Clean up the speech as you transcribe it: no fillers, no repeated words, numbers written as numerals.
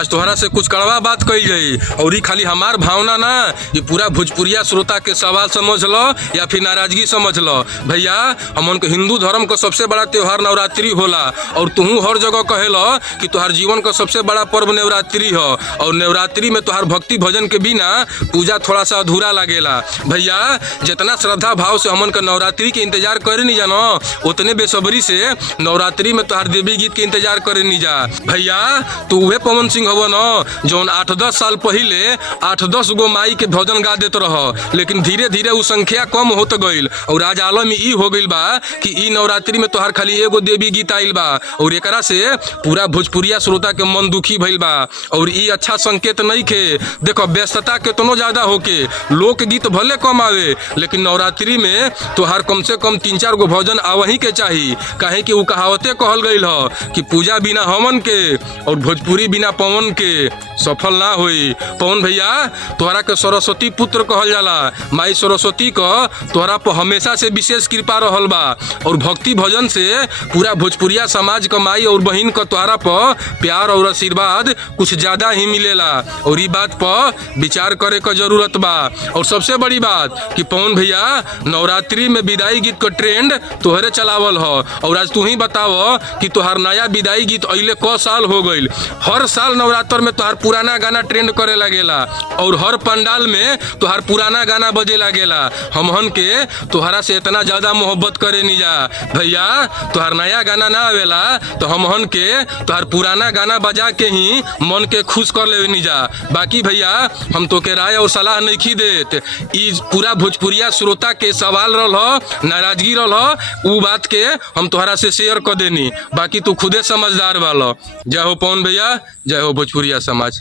आज तोहरा से कुछ कड़वा बात कही गई और ये खाली हमार भावना ना, ये पूरा भोजपुरिया श्रोता के सवाल समझ लो या फिर नाराजगी समझ लो। भैया हमन के हिंदू धर्म का सबसे बड़ा त्योहार नवरात्रि होला और तुहू हर जगह कहेलो कि तुहार जीवन का सबसे बड़ा पर्व नवरात्रि हो और नवरात्रि में तुहार भक्ति भजन के बिना पूजा थोड़ा सा अधूरा लगेला। भैया जितना श्रद्धा भाव से हमन का नवरात्रि के इंतजार करे नहीं जानो, उतने बेसब्री से नवरात्रि में तुहार देवी गीत के इंतजार करे नहीं जा। भैया तू उहे पवन सिंह हव न जौन 8-10 साल पहले 8-10 गो माई के भजन गा देत रह, लेकिन धीरे धीरे उ संख्या कम होत गईल और आज आलम ई हो गईल बा कि ई नवरात्रि में तोहार खाली एगो देवी गीत आइल बा और एकरा से पूरा भोजपुरिया श्रोता के मन दुखी भइल बा और ई अच्छा संकेत नहीं खे। देखो व्यस्तता केतनो ज्यादा होके लोकगीत भले कम आवे, लेकिन नवरात्रि में तोहार कम से कम 3-4 गो भजन आवही के चाही। काहे कि उ कहावते कहल गईल ह कि पूजा बिना हवन के और भोजपुरी बिना पवन के सफल ना होई। पवन भैया तोहरा के सरस्वती पुत्र कहल जाला, माई सरस्वती का तोहरा पर हमेशा से विशेष कृपा रहल बा और भक्ति भजन से पूरा भोजपुरिया समाज का माई और बहन का तोहरा पर प्यार और आशीर्वाद कुछ ज्यादा ही मिलेला और ई बात पर विचार करे का जरूरत बा। और सबसे बड़ी बात कि पवन भैया नवरात्रि में विदाई गीत का ट्रेंड तोहरे चलावल हो और आज तू ही बताओ कि तोहार नया विदाई गीत अइले क साल हो गईल। हर साल नवरात्र में तोहार पुराना गाना ट्रेंड करे लगेला और हर पंडाल में तोहार पुराना गाना बजे लगेला। हमहन के तोहरा से इतना ज्यादा मोहब्बत करे नहीं जा। भैया तोहार नया गाना ना आवेला तो हमहन के तोहार पुराना गाना बजा के ही मन के खुश कर ले नहीं जा। बाकी भैया हम तो के राय और सलाह नहीं देत, ई पूरा भोजपुरिया श्रोता के सवाल रहल हो, नाराजगी रहल हो, उ बात के हम तोहरा से शेयर कर देनी। बाकी तू खुदे समझदार वालो। जय हो पवन भैया, जय हो भोजपुरिया समाज।